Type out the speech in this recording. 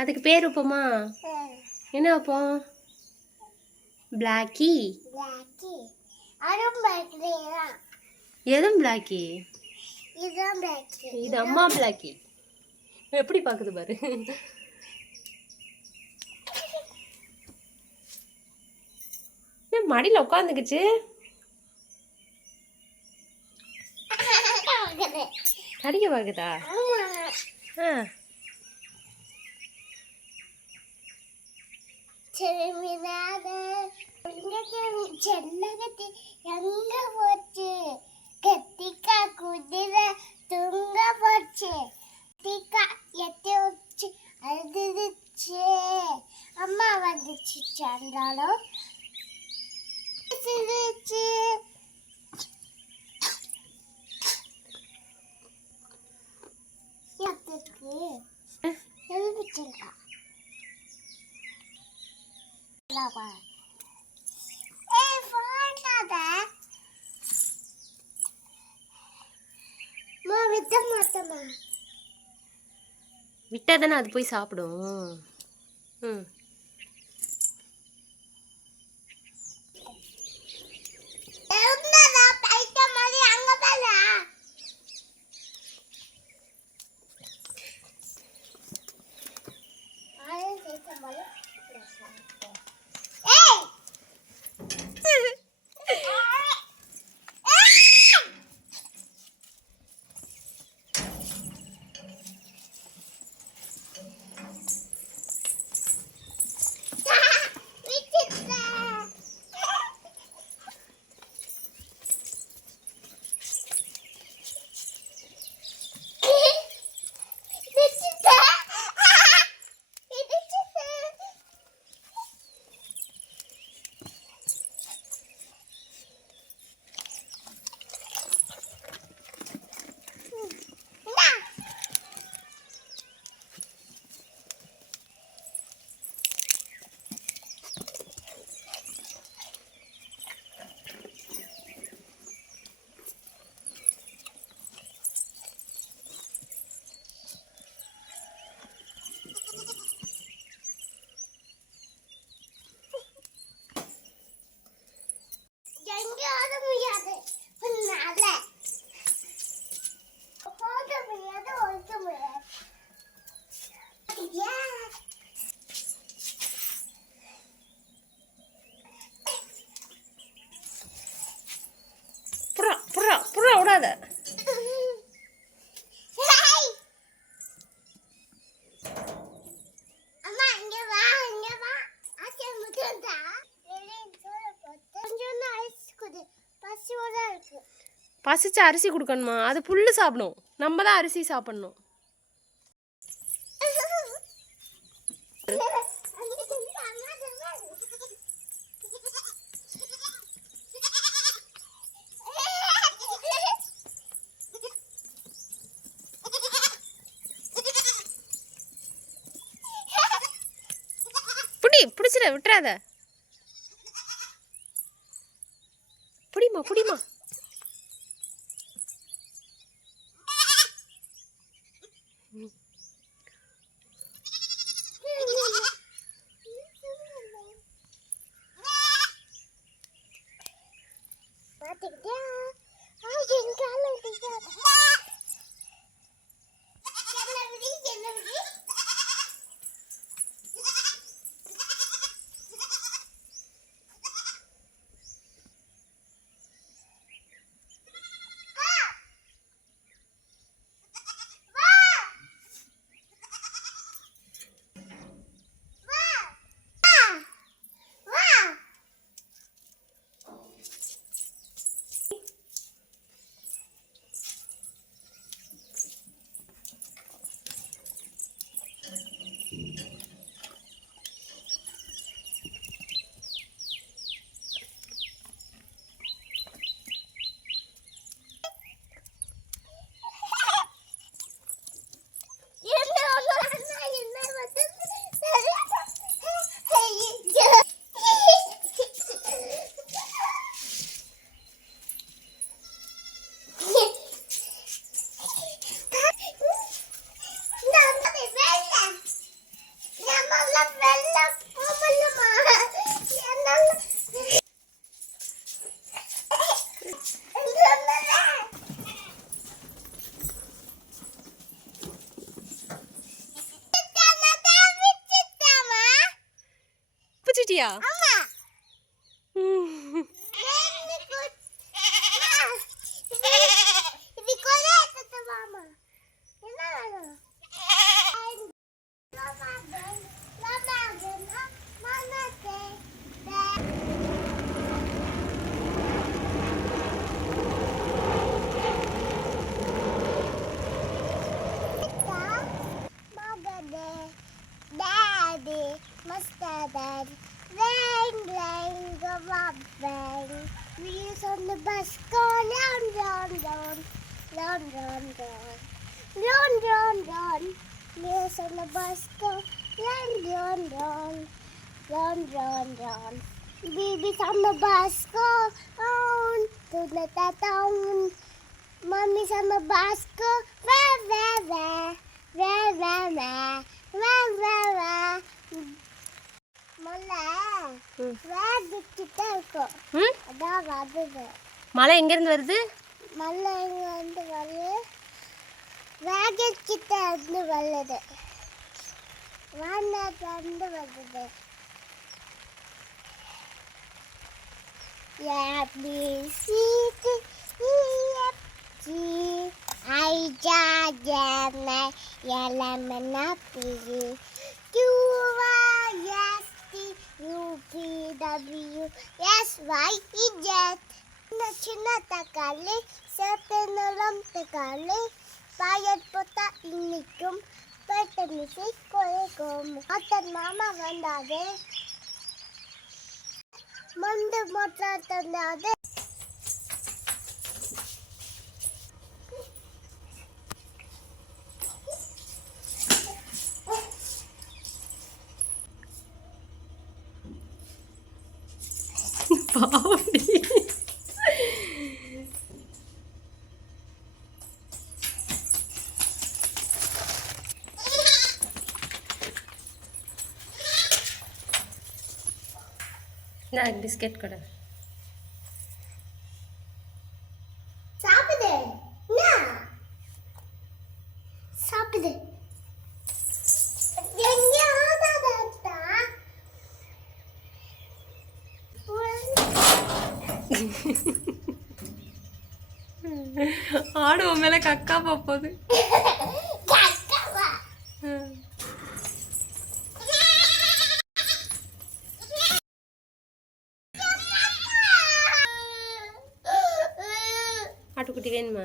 அதுக்கு பேர் வைப்போமா? என்ன வைப்போம்? பிளாக்கி. எதுவும் பிளாக்கி? இது அம்மா பிளாக்கி. எப்படி பாக்குது பாரு. மடியில உட்காந்துக்குச்சு. கடிக்க பாக்குதா? எங்க போச்சு? கத்திக்கா குதிரை தூங்க போச்சு. கத்திக்கா எத்தி வச்சு அழுதுச்சு. அம்மா வந்துச்சு சண்டாலும் சிரிச்சு. எழுதிச்சுக்கா விட்டாதானே அது போய் சாப்பிடும். விடாத. பசிச்சு அரிசி கொடுக்கணுமா? அது புல்லு சாப்பிடும். நம்ம தான் அரிசி சாப்பிடணும். பிடிச்சிட விட்டுறாத. புடிமா புடிமா. பூச்சியா? ஆமா. ம். இது கொலை எடுத்து மாமா. என்ன வேணும்? Daddy, mustard, rain, rain, go up, rain. Wheels on the bus go round, round, round, round, round, round, round, round, round. Wheels on the bus go round, round, round, round, round, round. Babies on the bus go on to the town. Mummies on the bus go where, where, where, where, where, where. மழை எங்கேருந்து வருது? மழை இங்க வந்து வருது. வேகட் கிட்ட இருந்து வருது. வானத்துல இருந்து வருது. சின்ன தக்காளி சேத்தனலம் தக்காளி பாயட் போட்டா இன்னைக்கும் பட்ட மிசி கொலைக்கும் அத்தன் மாமா வந்தாது மந்து மொட்டா தந்தாது பாவடி. நான் பிஸ்கெட் கொடு. சாப்பிடு சாப்பிடு எங்க ஆடாதா ஆடுவோம் மேல கக்கா போகுது. ஆட்டுக்குட்டி வேணுமா?